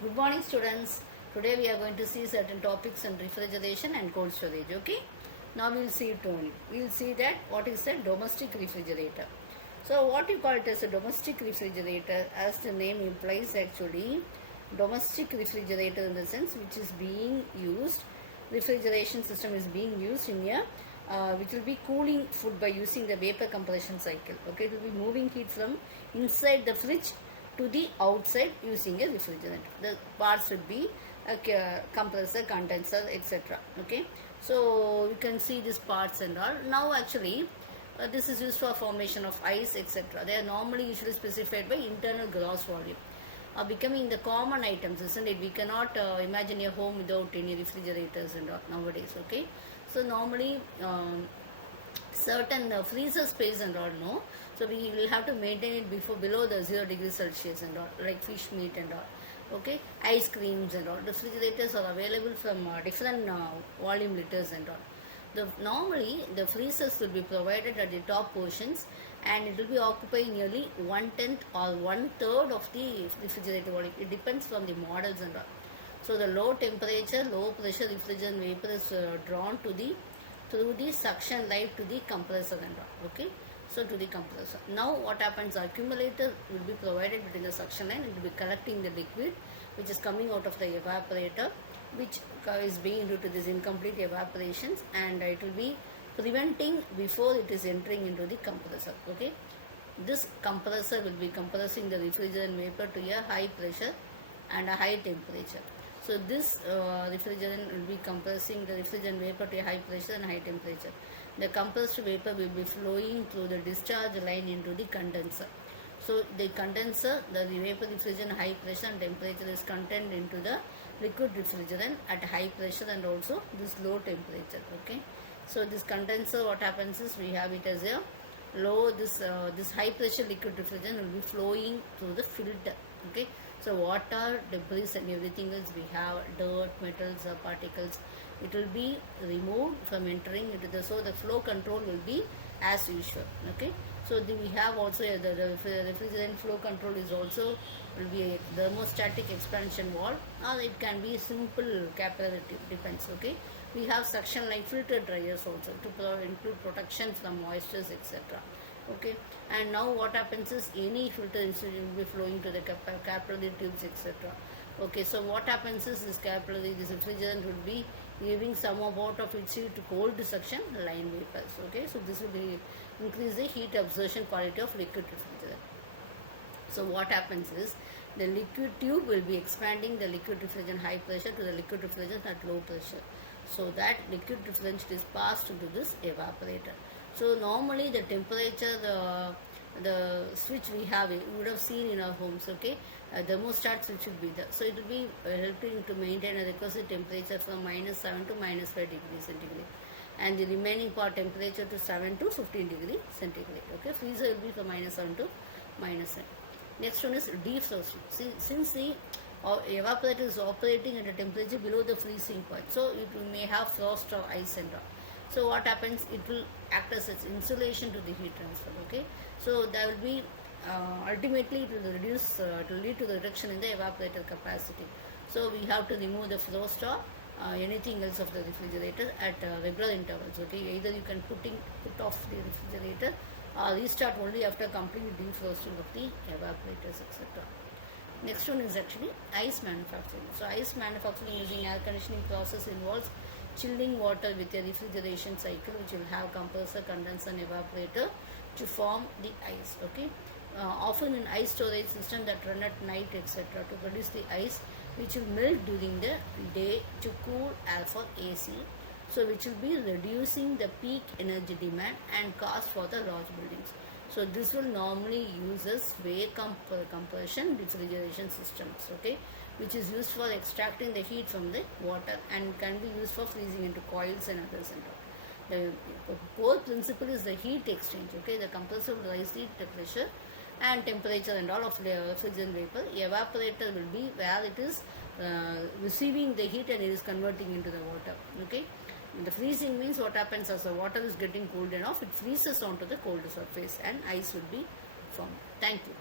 Good morning, students. Today we are going to see certain topics on refrigeration and cold storage. Okay. Now we will see it only. We will see that what is a domestic refrigerator. So what you call it as a domestic refrigerator, as the name implies, actually domestic refrigerator in the sense which is being used, refrigeration system is being used in a which will be cooling food by using the vapor compression cycle. Okay, it will be moving heat from inside the fridge to the outside using a refrigerant. The parts would be a compressor, condenser, etc. Okay, so you can see these parts and all. Now actually this is used for formation of ice, etc. They are normally usually specified by internal gross volume, becoming the common items, isn't it? We cannot imagine a home without any refrigerators and all nowadays. Okay, so normally certain freezer space and all, no, so we will have to maintain it below the 0 degrees Celsius and all, like fish meat and all. Okay, ice creams and all. The refrigerators are available from different volume liters and all. Normally the freezers will be provided at the top portions, and it will be occupying nearly 1/10 or 1/3 of the refrigerator volume. It depends from the models and all. So the low temperature, low pressure refrigerant vapor is drawn through the suction line to the compressor and all. Okay, so to the compressor. Now what happens, accumulator will be provided between the suction line. It will be collecting the liquid which is coming out of the evaporator, which is being due to this incomplete evaporations, and it will be preventing before it is entering into the compressor. Okay, this compressor will be compressing the refrigerant vapor to a high pressure and a high temperature. So this refrigerant will be compressing the refrigerant vapor to a high pressure and high temperature. The compressed vapor will be flowing through the discharge line into the condenser. So the condenser, the vapor refrigerant high pressure and temperature is contained into the liquid refrigerant at high pressure and also this low temperature. Okay, so this condenser, what happens is we have it as a low, this high pressure liquid refrigerant will be flowing through the filter. Okay, so water, debris and everything else, we have dirt, metals or particles, it will be removed from entering into the, so the flow control will be as usual. Okay, so we have also the refrigerant flow control is also will be a thermostatic expansion valve, or it can be simple capillary, depends. Okay, we have suction like filter dryers also to include protection from moistures, etc. Okay, and now what happens is any filter insulation will be flowing to the capillary tubes, etc. Okay, so what happens is this refrigerant will be giving some amount of its heat to cold suction line vapors. Okay, so this will be increase the heat absorption quality of liquid refrigerant. So what happens is the liquid tube will be expanding the liquid refrigerant high pressure to the liquid refrigerant at low pressure, so that liquid refrigerant is passed into this evaporator. So normally the temperature, the switch we have, you would have seen in our homes. Okay, thermostat switch will be there. So it will be helping to maintain a requisite temperature from -7 to -5 degrees centigrade, and the remaining part temperature to 7 to 15 degrees centigrade. Okay, freezer will be from -7 to -7. Next one is defrosting. Since the evaporator is operating at a temperature below the freezing point, so it may have frost or ice and all. So what happens, it will act as its insulation to the heat transfer. Okay, so there will be ultimately it will reduce, it will lead to the reduction in the evaporator capacity. So we have to remove the frost or anything else of the refrigerator at regular intervals. Okay, either you can put off the refrigerator or restart only after complete defrosting of the evaporators, etc. Next one is actually ice manufacturing. So ice manufacturing using air conditioning process involves chilling water with a refrigeration cycle, which will have compressor, condenser and evaporator to form the ice. Okay, often in ice storage system that run at night, etc., to produce the ice which will melt during the day to cool air for AC, so which will be reducing the peak energy demand and cost for the large buildings. So this will normally uses air compression refrigeration systems. Okay, which is used for extracting the heat from the water and can be used for freezing into coils and others and all. The core principle is the heat exchange. Okay, the compressor will raise the pressure and temperature and all of the refrigerant vapor. Evaporator will be where it is receiving the heat and it is converting into the water. Okay, the freezing means what happens as the water is getting cooled enough, it freezes onto the cold surface and ice will be formed. Thank you.